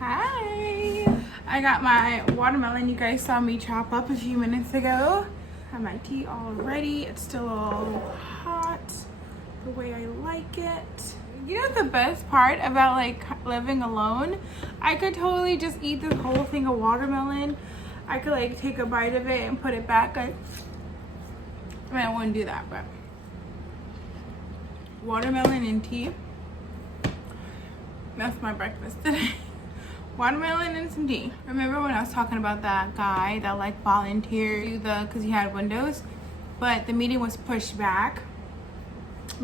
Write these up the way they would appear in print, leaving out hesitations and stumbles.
Hi. I got my watermelon you guys saw me chop up a few minutes ago. Have my tea all ready. It's still all hot the way I like it. You know the best part about like living alone? I could totally just eat this whole thing of watermelon. I could like take a bite of it and put it back. I wouldn't do that, but watermelon and tea. That's my breakfast today. Watermelon and some tea. Remember when I was talking about that guy that like volunteered because he had windows, but the meeting was pushed back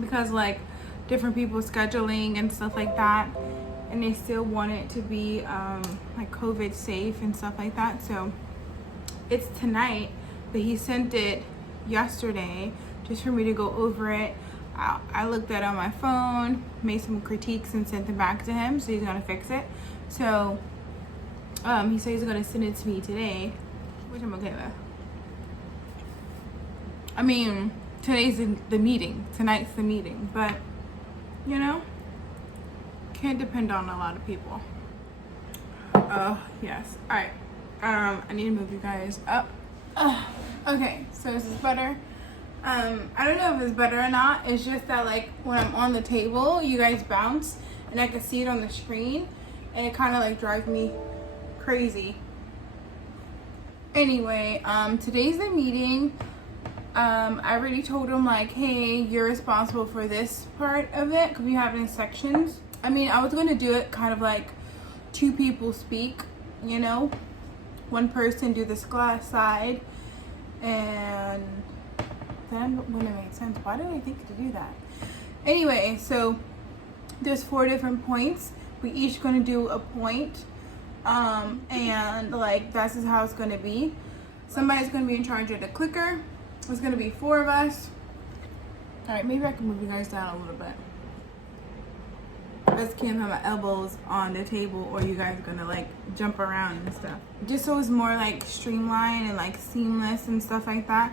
because like different people scheduling and stuff like that, and they still want it to be like COVID safe and stuff like that. So it's tonight, but he sent it yesterday just for me to go over it. I looked at it on my phone, made some critiques and sent them back to him, so he's gonna fix it. So he said he's gonna send it to me today, which I'm okay with. I mean, today's the meeting, tonight's the meeting, but you know, can't depend on a lot of people. Oh yes. All right. I need to move you guys up. Okay, so is this better? I don't know if it's better or not. It's just that like when I'm on the table, you guys bounce and I can see it on the screen and it kind of like drives me crazy. Anyway, today's the meeting. I already told him like, hey, you're responsible for this part of it because we have it in sections. I mean, I was going to do it kind of like two people speak, you know, one person do this glass side, and then when it made sense, why did I think to do that? Anyway, so there's 4 different points. We each going to do a point, and like that's just how it's going to be. Somebody's going to be in charge of the clicker. It's going to be 4 of us. All right, maybe I can move you guys down a little bit. I just can't have my elbows on the table or you guys are going to like jump around and stuff. Just so it's more like streamlined and like seamless and stuff like that.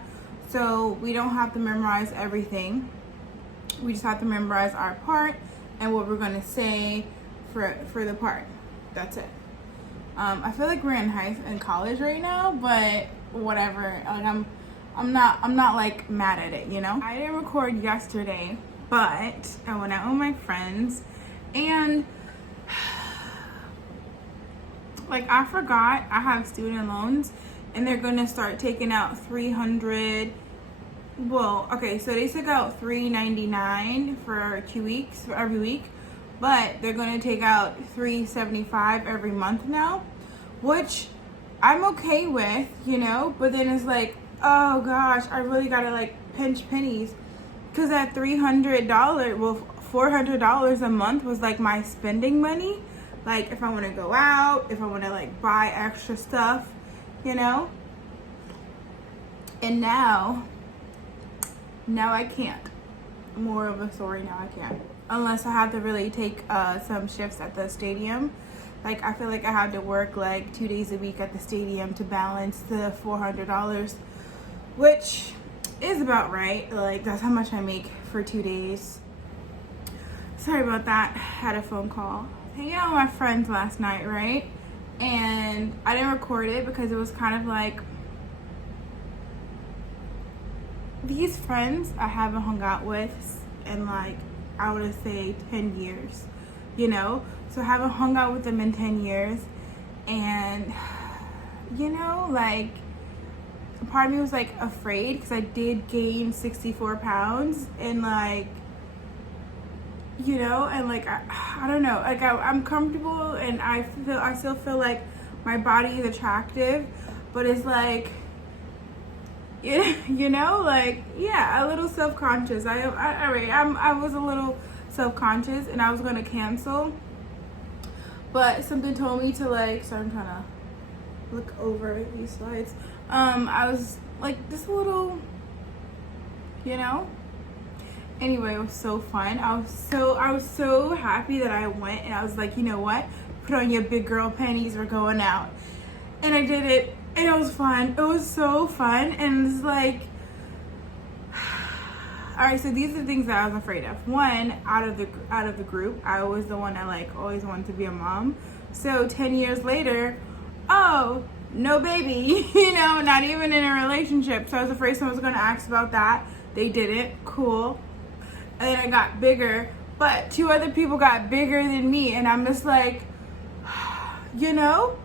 So we don't have to memorize everything. We just have to memorize our part and what we're going to say for the part. That's it. I feel like we're in college right now, but whatever. Like I'm not like mad at it, you know? I didn't record yesterday, but I went out with my friends and like I forgot I have student loans and they're gonna start taking out $300. Well, okay, so they took out $399 for 2 weeks, for every week, but they're gonna take out $375 every month now, which I'm okay with, you know, but then it's like, oh gosh, I really gotta like pinch pennies because that $300, well, $400 a month was like my spending money. Like if I want to go out, if I want to like buy extra stuff, you know. And now I can't. More of a story, now I can't. Unless I have to really take some shifts at the stadium. Like I feel like I have to work like 2 days a week at the stadium to balance the $400, which is about right. Like that's how much I make for 2 days. Sorry about that. Had a phone call. Hanging out with my friends last night, right? And I didn't record it because it was kind of like these friends I haven't hung out with in like, I would say 10 years, you know? So I haven't hung out with them in 10 years. And, you know, like, part of me was like afraid because I did gain 64 pounds and like, you know, and like I don't know, like I'm comfortable and I still feel like my body is attractive, but it's like, you know, like yeah, a little self-conscious. I was a little self-conscious and I was gonna cancel, but something told me to like. So I'm trying to look over these slides. I was like just a little, you know. Anyway, it was so fun. I was so happy that I went, and I was like, you know what? Put on your big girl panties, we're going out. And I did it, and it was fun. It was so fun, and it's like, All right, so these are the things that I was afraid of. One, out of the group, I was the one that like always wanted to be a mom. So 10 years later, oh, no baby, you know, not even in a relationship. So I was afraid someone was going to ask about that. They didn't. Cool. And then I got bigger, but 2 other people got bigger than me, and I'm just like, you know.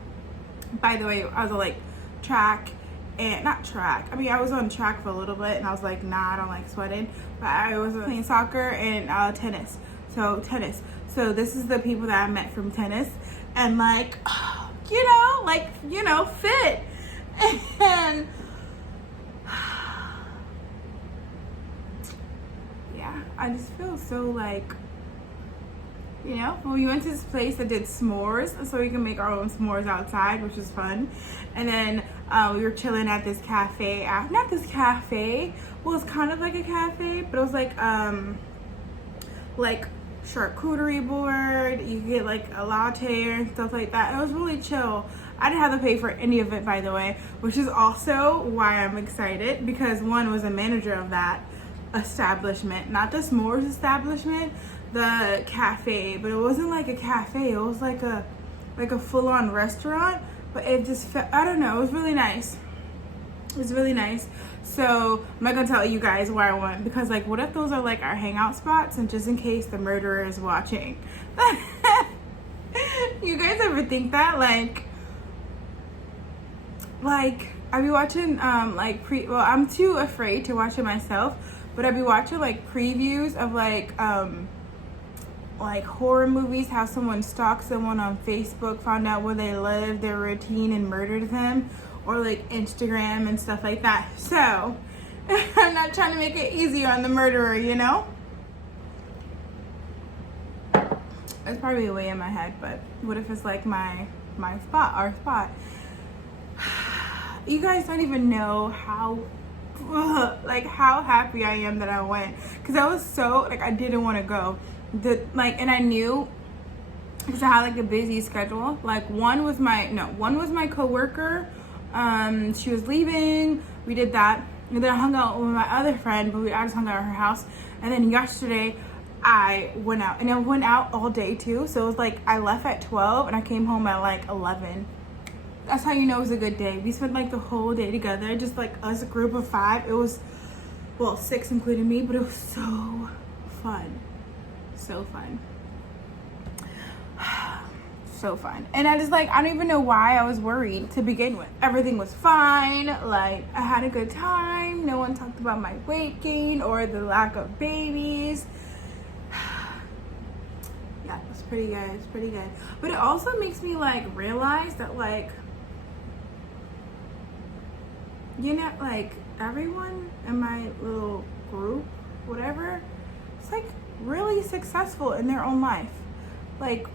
By the way, I was like track. And not track. I mean, I was on track for a little bit, and I was like, nah, I don't like sweating. But I was playing soccer and tennis. So tennis. So this is the people that I met from tennis, and like, you know, fit. And yeah, I just feel so like, you know, we went to this place that did s'mores, so we can make our own s'mores outside, which was fun. And then we were chilling at this cafe. Not this cafe. Well, it's kind of like a cafe, but it was like charcuterie board. You get like a latte and stuff like that. It was really chill. I didn't have to pay for any of it, by the way, which is also why I'm excited, because one was a manager of that establishment, not the s'mores establishment, the cafe. But it wasn't like a cafe, it was like a full-on restaurant, but it just felt, I don't know, it was really nice. It was really nice. So I'm not gonna tell you guys where I went, because like, what if those are like our hangout spots, and just in case the murderer is watching. You guys ever think that? Like I be watching I'm too afraid to watch it myself, but I be watching like previews of like horror movies, how someone stalked someone on Facebook, found out where they live, their routine, and murdered them, or like Instagram and stuff like that. So I'm not trying to make it easier on the murderer, you know? It's probably way in my head, but what if it's like my spot, our spot? You guys don't even know how happy I am that I went, because I was so like, I didn't want to go. And I knew, because I had like a busy schedule. Like one was my coworker. She was leaving. We did that, and then I hung out with my other friend, but I just hung out at her house. And then yesterday I went out, and I went out all day too. So it was like I left at 12 and I came home at like 11. That's how you know it was a good day. We spent like the whole day together, just like us, a group of 5. It was, well, 6 including me, but it was so fun. So fun. So fun. And I just like, I don't even know why I was worried to begin with. Everything was fine. Like, I had a good time. No one talked about my weight gain or the lack of babies. Yeah, it was pretty good. It's pretty good. But it also makes me like realize that like, you know, like everyone in my little group, whatever, it's like really successful in their own life. Like,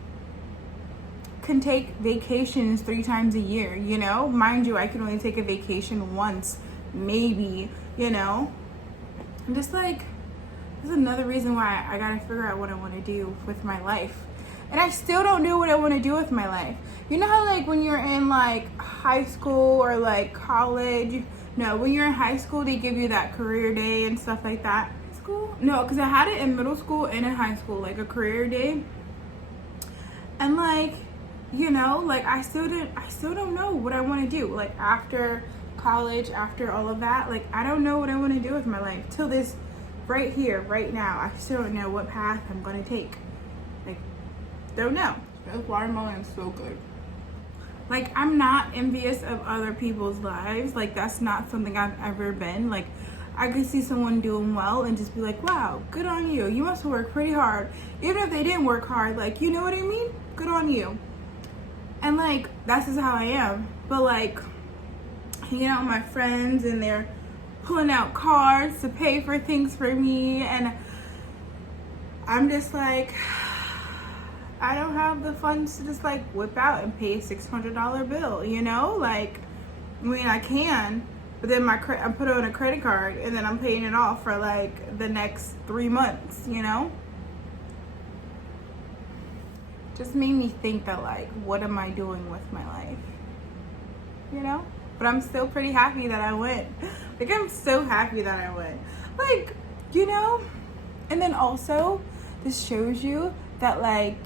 can take vacations 3 times a year, you know? Mind you, I can only take a vacation once, maybe, you know? I'm just like, this is another reason why I gotta figure out what I want to do with my life. And I still don't know what I want to do with my life. You know how like when you're in like high school or like college, no, when you're in high school, they give you that career day and stuff like that. School? No, because I had it in middle school and in high school, like a career day. And like, you know, like I still don't know what I want to do. Like after college, after all of that, like I don't know what I want to do with my life. Till this right here, right now, I still don't know what path I'm going to take. Like, don't know. This watermelon is so good. Like, I'm not envious of other people's lives. Like, that's not something I've ever been. Like, I could see someone doing well and just be like, wow, good on you. You must have worked pretty hard. Even if they didn't work hard, like, you know what I mean? Good on you. And, like, that's just how I am. But, like, hanging out with my friends and they're pulling out cards to pay for things for me. And I'm just like, I don't have the funds to just like whip out and pay a $600 bill, you know? Like, I mean, I can, but then I put it on a credit card and then I'm paying it off for like the next 3 months, you know? Just made me think that like, what am I doing with my life? You know? But I'm still pretty happy that I went. Like, I'm so happy that I went. Like, you know? And then also, this shows you that like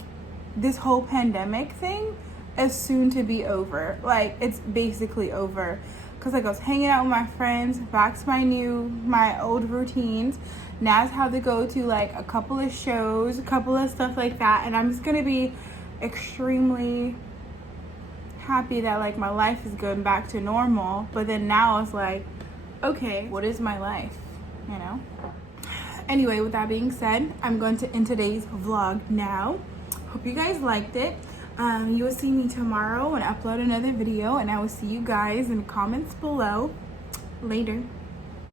this whole pandemic thing is soon to be over. Like, it's basically over. Cause like I was hanging out with my friends, back to my old routines. Now it's how to go to like a couple of shows, a couple of stuff like that. And I'm just gonna be extremely happy that like my life is going back to normal. But then now it's like, okay, what is my life, you know? Anyway, with that being said, I'm going to end today's vlog now. Hope you guys liked it. You will see me tomorrow and upload another video, and I will see you guys in the comments below. Later.